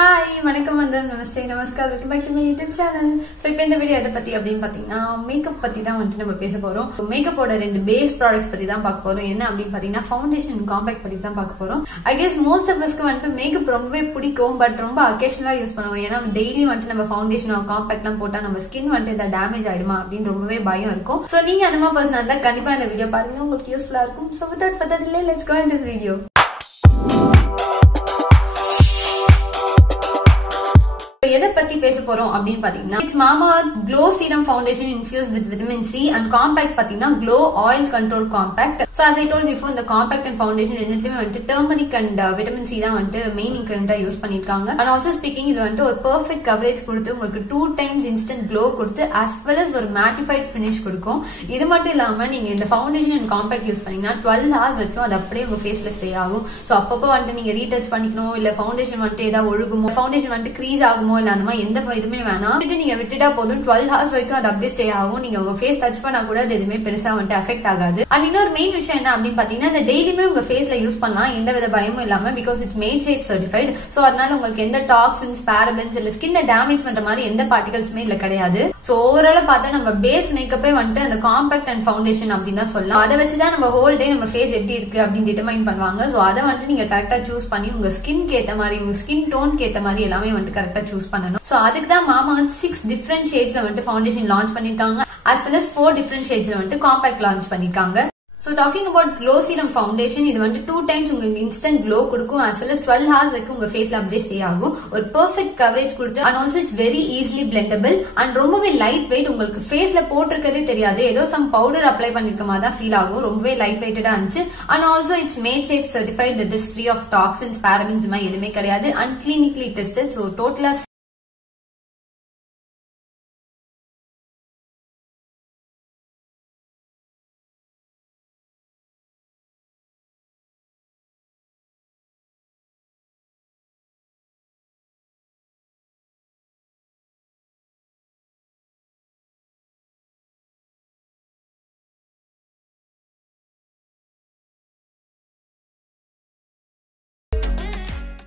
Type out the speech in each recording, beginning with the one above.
Hi, வணக்கம் வந்தனம் நமஸ்தே நமஸ்கார் welcome back to my YouTube channel. So இப்போ இந்த வீடியோ எதை பற்றி அப்படின்னு பார்த்தீங்கன்னா மேக்கப் பற்றி தான் வந்துட்டு நம்ம பேச போகிறோம். மேக்கப்போட 2 பேஸ் ப்ராடக்ட்ஸ் பற்றி தான் பார்க்க போகிறோம். என்ன அப்படின்னு பார்த்தீங்கன்னா ஃபவுண்டேஷன் காம்பேக்ட் பற்றி தான் பார்க்க போகிறோம். ஐ கெஸ் மோஸ்ட் ஆஃப் அஸ்க்கு வந்துட்டு மேக்கப் ரொம்பவே பிடிக்கும், பட் ரொம்ப அக்கேஷனலாக யூஸ் பண்ணுவோம். ஏன்னா டெய்லி வந்துட்டு நம்ம ஃபவுண்டேஷன் காம்பேக்ட்லாம் போட்டால் நம்ம ஸ்கின் வந்துட்டு எதாவது டேமேஜ் ஆகிடுமா அப்படின்னு ரொம்பவே பயம் இருக்கும். ஸோ நீங்கள் அந்த மாதிரி பர்சனாக இருந்தால் கண்டிப்பாக இந்த வீடியோ பாருங்கள், உங்களுக்கு யூஸ்ஃபுல்லாக இருக்கும். So without further delay let's go in this video. எதை பத்தி பேச போறோம் அப்படின்னு பாத்தீங்கன்னா it's Mamaearth Glow Serum Foundation infused with vitamin C and compact பாத்தீங்கன்னா Glow Oil Control Compact. So as I told before, இந்த compact and foundation ரெண்டுலயுமே வந்துட்டு turmeric and vitamin C தான் வந்துட்டு மெயின் இன்கிரிடியன்ட்டா யூஸ் பண்ணிருக்காங்க. And also speaking, இது வந்துட்டு ஒரு perfect coverage கொடுத்து உங்களுக்கு 2 times instant glow கொடுத்து as well as ஒரு mattified finish கொடுக்கும். இது மட்டும் இல்லாம நீங்க இந்த foundation and compact யூஸ் பண்ணீங்கன்னா 12 hours வரைக்கும் அது அப்படியே உங்க ஃபேஸ்ல ஸ்டே ஆகும். ஸோ அப்பப்போ வந்துட்டு நீங்க ரீடச் பண்ணிக்கணும், இல்ல ஃபவுண்டேஷன் வந்துட்டு ஏதாவது ஒழுகுமோ, ஃபவுண்டேஷன் வந்துட்டு க்ரீஸ் ஆகுமோ, இல்ல அந்த மாதிரி எந்த இதுவுமே வேணாம். நீங்க விட்டுட்டா போதும், 12 hours வரைக்கும் அது அப்படியே ஸ்டே ஆகும். நீங்க உங்க ஃபேஸ் டச் பண்ணா கூட அது எதுவுமே பெருசா வந்துட்டு அஃபெக்ட் ஆகாது. அண்ட் இன்னொரு மெயின் விஷயம் என்ன அப்படின்னு பாத்தீங்கன்னா இந்த டெய்லியுமே உங்க ஃபேஸ்ல யூஸ் பண்ணலாம், எந்த வித பயமும் இல்லாம, because it's made safe certified. So அதனால உங்களுக்கு எந்த டாக்ஸின்ஸ், பேரபன்ஸ் இல்ல ஸ்கின்னை டேமேஜ் பண்ற மாதிரி எந்த பார்ட்டிகல்ஸுமே இல்ல கிடையாது. ஸோ ஓவரால பார்த்தா நம்ம பேஸ் மேக்கப்பே வந்துட்டு அந்த காம்பேக்ட் அண்ட் ஃபவுண்டேஷன் அப்படின்னு தான் சொல்லலாம். அதை வச்சுதான் நம்ம ஹோல் டே நம்ம ஃபேஸ் எப்படி இருக்கு அப்படின்னு டிட்டர்மைன் பண்ணுவாங்க. ஸோ அதை வந்துட்டு நீங்க கரெக்டா சூஸ் பண்ணி உங்க ஸ்கின்க்கு ஏற்ற மாதிரி, உங்க ஸ்கின் டோனுக்கு ஏற்ற மாதிரி எல்லாமே வந்துட்டு கரெக்டா சூஸ் பண்ணணும். ஸோ அதுக்கு தான் Mamaearth 6 டிஃபரெண்ட் ஷேட்ஸ்ல வந்துட்டு ஃபவுண்டேஷன் லான்ச் பண்ணிருக்காங்க, as well as 4 டிஃபரெண்ட் ஷேட்ஸ்ல வந்துட்டு காம்பேக்ட் லான்ச் பண்ணிருக்காங்க. So talking about Glow Serum Foundation, இது வந்து 2 times உங்களுக்கு instant glow கொடுக்கும், as well as 12 hours வரைக்கும் உங்க ஃபேஸ்ல அப்படியே ஸ்டே ஆகும். ஒரு perfect coverage கொடுத்து, and also it's very easily blendable and ரொம்பவே லைட் வெயிட். உங்களுக்கு ஃபேஸ்ல போட்டிருக்கதே தெரியாது, ஏதோ சம் பவுடர் அப்ளை பண்ணிருக்க மாதிரி தான் ஃபீல் ஆகும். ரொம்பவே லைட் வெயிட்டடா இருந்துச்சு. And also it's made safe certified, that is free of toxins, parabens, இந்த மாதிரி எதுவுமே கிடையாது, and clinically tested. So totally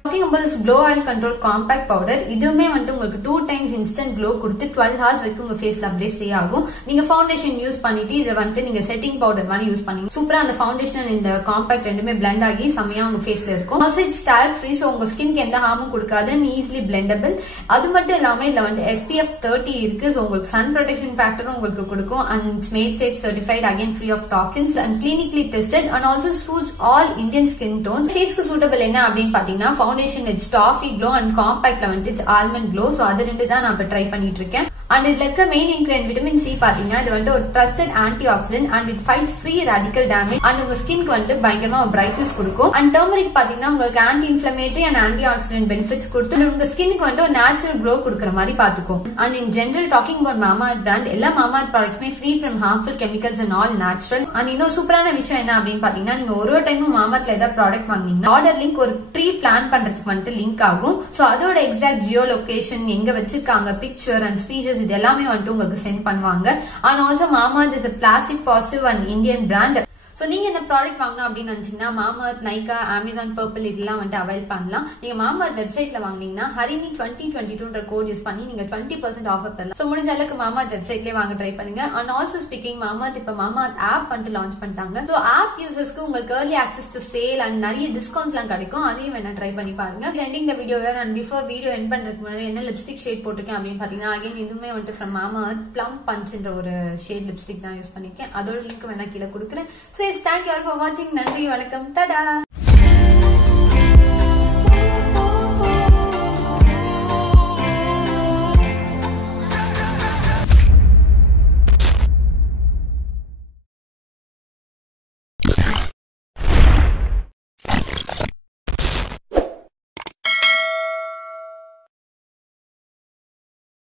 talking about this Glow Oil Control Compact Powder, இதுவுமே வந்துட்டு உங்களுக்கு 2 times instant glow கொடுத்து 12 hours வரைக்கும் உங்க ஃபேஸ்ல அப்படியே ஸ்டே ஆகும். நீங்க ஃபவுண்டேஷன் யூஸ் பண்ணிட்டு இதை வந்துட்டு நீங்க செட்டிங் பவுடர் மாதிரி யூஸ் பண்ணீங்க, சூப்பரா அந்த ஃபவுண்டேஷன் இந்த காம்பேக்ட் ரெண்டுமே பிளெண்ட் ஆகி செமையா உங்க ஃபேஸ்ல இருக்கும். Also it's talc free, so உங்க ஸ்கின்க்கு எந்த ஹார்மும் கொடுக்காது, ஈஸிலி பிளெண்டபிள். அது மட்டும் இல்லாம இதுல வந்து SPF 30 இருக்கு. ஸோ உங்களுக்கு சன் ப்ரொடெக்ஷன் ஃபேக்டரும் உங்களுக்கு கொடுக்கும். And it's made safe certified, again free of toxins and clinically tested, and also suits all Indian skin tones. ஃபேஸ்க்கு சூட்டபிள் என்ன அப்படின்னு பாத்தீங்கன்னா foundation it's toffee glow and காம்பேக்ட்ல வந்துட்டு ஆல்மண்ட் க்ளோ. ஸோ அது 2 தான் நான் இப்போ ட்ரை பண்ணிட்டு இருக்கேன். அண்ட் இதுல இருக்க மெயின் இன்கிரிடியன்ட் விட்டமின் சி பாத்தீங்கன்னா இது வந்து ஒரு trusted anti accident and it fights free radical damage and உங்க ஸ்கின்க்கு வந்து பயங்கரமா பிரைட்னஸ் கொடுக்கும். அண்ட் டர்மரிக் பாத்தீங்கன்னா உங்களுக்கு anti inflammatory and antioxidant benefits கொடுத்து உங்க ஸ்கின்க்கு வந்து ஒரு நேச்சுரல் க்ளோ கொடுக்குற மாதிரி பாத்துக்கும். And in general talking about Mamaearth brand, எல்லா Mamaearth ப்ராடக்ட்ஸுமே free from harmful chemicals and all natural. And இன்னொரு சூப்பரான விஷயம் என்ன அப்படின்னு பாத்தீங்கன்னா நீங்க ஒரு டைமும் Mamaearthல ஏதாவது ப்ராடக்ட் வாங்கினீங்கன்னா ஆர்டர் லிங்க் ஒரு ப்ரீ பிளான் பண்றதுக்கு வந்துட்டு லிங்க் ஆகும். சோ அதோட எக்ஸாக்ட் ஜியோ லொகேஷன், எங்க வச்சிருக்காங்க, பிக்சர் அண்ட் ஸ்பீச்சர்ஸ், இது எல்லாமே வந்துட்டு உங்களுக்கு சென்ட் பண்ணுவாங்க. And also Mamaearth is a plastic positive and Indian brand. So நீங்க இந்த ப்ராடக்ட் வாங்கணும் அப்படின்னு நினைச்சீங்கன்னா Mamaearth, Nykaa, Amazon Purple இதெல்லாம் வந்துட்டு அவைல் பண்ணலாம். நீங்க Mamaearth வெப்சைட்ல வாங்கினீங்கன்னா ஹரிணி 2022 கோட் யூஸ் பண்ணி நீங்க 20% ஆஃபர் பெறலாம். ஸோ முடிஞ்ச அளவுக்கு Mamaearth வெப்சைட்லேயே வாங்க ட்ரை பண்ணுங்க. அண்ட் ஆல்சோ ஸ்பீக்கிங் Mamaearth இப்போ Mamaearth ஆப் வந்துட்டு லான்ச் பண்ணிட்டாங்க. ஸோ ஆப் யூசர்ஸ்க்கு உங்களுக்கு early access to sale and நிறைய டிஸ்கவுண்ட்ஸ்லாம் கிடைக்கும். அதையும் வேணா ட்ரை பண்ணி பாருங்க. எண்டிங் இந்த வீடியோ வேற அண்ட் பிஃபோர் வீடியோ எண்ட் பண்றதுக்கு முன்னாடி என்ன லிப்ஸ்டிக் ஷேட் போட்டிருக்கேன் அப்படின்னு பாத்தீங்கன்னா அகைன் இதுவுமே வந்துட்டு ஃப்ரம் Mamaearth Plum Punchன்ற ஒரு ஷேட் லிப்ஸ்டிக் தான் யூஸ் பண்ணிருக்கேன். அதோட லிங்க் வேணா கீழே கொடுக்குறேன். So thank you all for watching. நன்றி, வணக்கம், டாடா.